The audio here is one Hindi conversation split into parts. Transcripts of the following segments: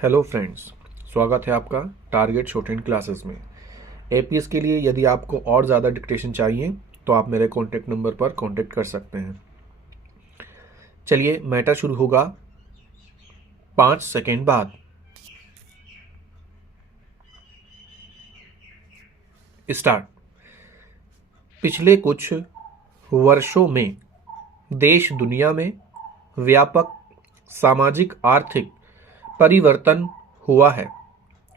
हेलो फ्रेंड्स, स्वागत है आपका टारगेट शॉर्ट हैंड क्लासेस में। एपीएस के लिए यदि आपको और ज़्यादा डिक्टेशन चाहिए तो आप मेरे कॉन्टैक्ट नंबर पर कॉन्टैक्ट कर सकते हैं। चलिए, मैटर शुरू होगा 5 सेकेंड बाद। स्टार्ट। पिछले कुछ वर्षों में देश दुनिया में व्यापक सामाजिक आर्थिक परिवर्तन हुआ है।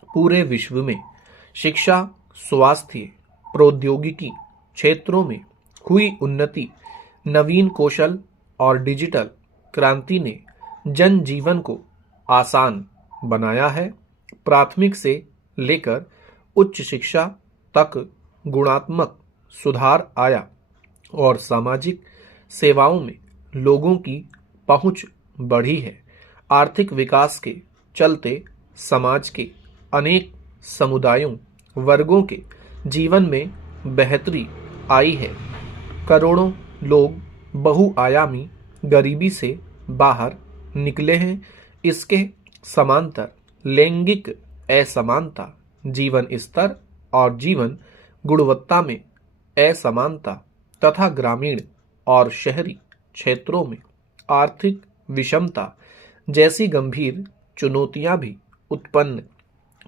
पूरे विश्व में शिक्षा, स्वास्थ्य, प्रौद्योगिकी क्षेत्रों में हुई उन्नति, नवीन कौशल और डिजिटल क्रांति ने जनजीवन को आसान बनाया है। प्राथमिक से लेकर उच्च शिक्षा तक गुणात्मक सुधार आया और सामाजिक सेवाओं में लोगों की पहुंच बढ़ी है। आर्थिक विकास के चलते समाज के अनेक समुदायों वर्गों के जीवन में बेहतरी आई है। करोड़ों लोग बहुआयामी गरीबी से बाहर निकले हैं। इसके समांतर लैंगिक असमानता, जीवन स्तर और जीवन गुणवत्ता में असमानता तथा ग्रामीण और शहरी क्षेत्रों में आर्थिक विषमता जैसी गंभीर चुनौतियां भी उत्पन्न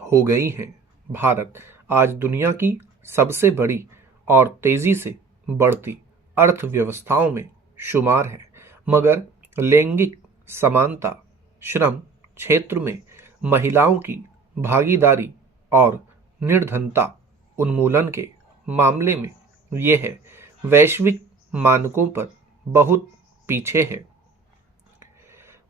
हो गई हैं। भारत आज दुनिया की सबसे बड़ी और तेजी से बढ़ती अर्थव्यवस्थाओं में शुमार है, मगर लैंगिक समानता, श्रम क्षेत्र में महिलाओं की भागीदारी और निर्धनता उन्मूलन के मामले में यह वैश्विक मानकों पर बहुत पीछे है।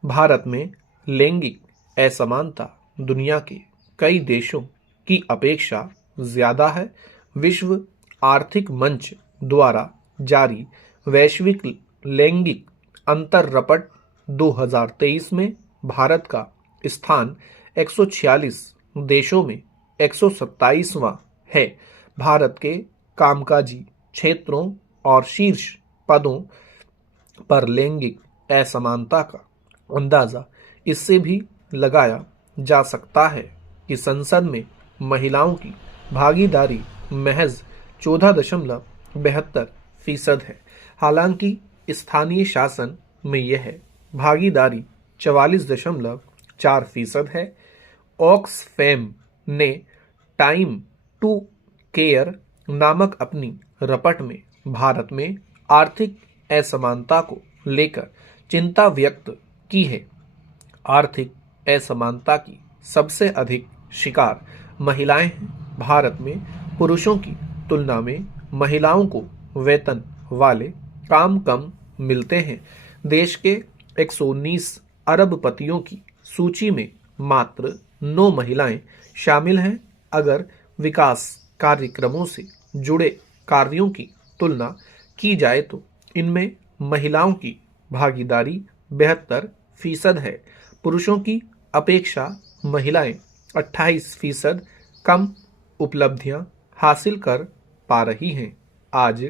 भारत में लैंगिक असमानता दुनिया के कई देशों की अपेक्षा ज्यादा है। विश्व आर्थिक मंच द्वारा जारी वैश्विक लैंगिक अंतर रपट 2023 में भारत का स्थान 146 देशों में 127वां है। भारत के कामकाजी क्षेत्रों और शीर्ष पदों पर लैंगिक असमानता का अंदाजा इससे भी लगाया जा सकता है कि संसद में महिलाओं की भागीदारी महज 14.72% है। हालांकि स्थानीय शासन में यह भागीदारी 44.4% है। ऑक्सफैम ने टाइम टू केयर नामक अपनी रपट में भारत में आर्थिक असमानता को लेकर चिंता व्यक्त की है। आर्थिक असमानता की सबसे अधिक शिकार महिलाएं हैं। भारत में पुरुषों की तुलना में महिलाओं को वेतन वाले काम कम मिलते हैं। देश के 119 अरबपतियों की सूची में मात्र 9 महिलाएं शामिल हैं। अगर विकास कार्यक्रमों से जुड़े कार्यों की तुलना की जाए तो इनमें महिलाओं की भागीदारी 72% है। पुरुषों की अपेक्षा महिलाएं 28% कम उपलब्धियां हासिल कर पा रही हैं। आज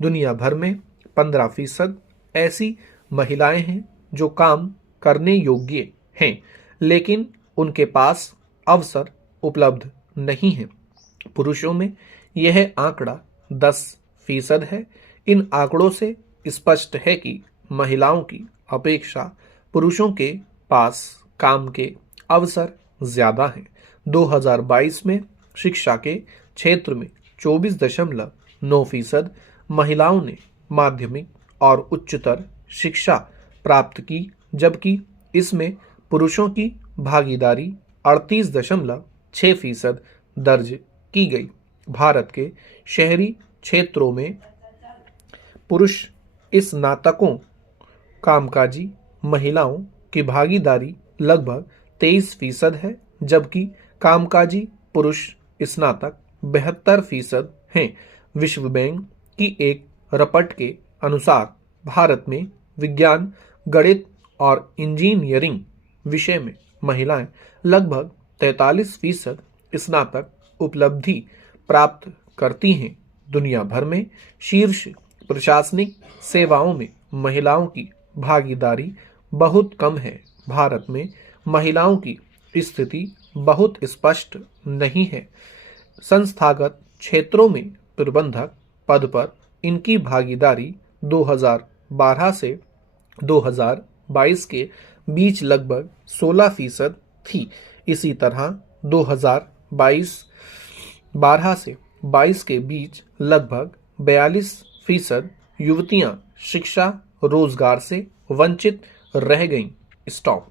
दुनिया भर में 15% ऐसी महिलाएं हैं जो काम करने योग्य हैं, लेकिन उनके पास अवसर उपलब्ध नहीं है। पुरुषों में यह आंकड़ा 10% है। इन आंकड़ों से स्पष्ट है कि महिलाओं की अपेक्षा पुरुषों के पास काम के अवसर ज्यादा हैं। 2022 में शिक्षा के क्षेत्र में 24.9% महिलाओं ने माध्यमिक और उच्चतर शिक्षा प्राप्त की, जबकि इसमें पुरुषों की भागीदारी 38.6% दर्ज की गई। भारत के शहरी क्षेत्रों में पुरुष स्नातकों कामकाजी महिलाओं की भागीदारी लगभग 23% है, जबकि कामकाजी पुरुष स्नातक 72% हैं। विश्व बैंक की एक रपट के अनुसार भारत में विज्ञान, गणित और इंजीनियरिंग विषय में महिलाएं लगभग 43% स्नातक उपलब्धि प्राप्त करती हैं। दुनिया भर में शीर्ष प्रशासनिक सेवाओं में महिलाओं की भागीदारी बहुत कम है। भारत में महिलाओं की स्थिति बहुत स्पष्ट नहीं है। संस्थागत क्षेत्रों में प्रबंधक पद पर इनकी भागीदारी 2012 से 2022 के बीच लगभग 16% थी। इसी तरह 2012 से 22 के बीच लगभग 42% युवतियां शिक्षा रोजगार से वंचित रह गईं। स्टॉप।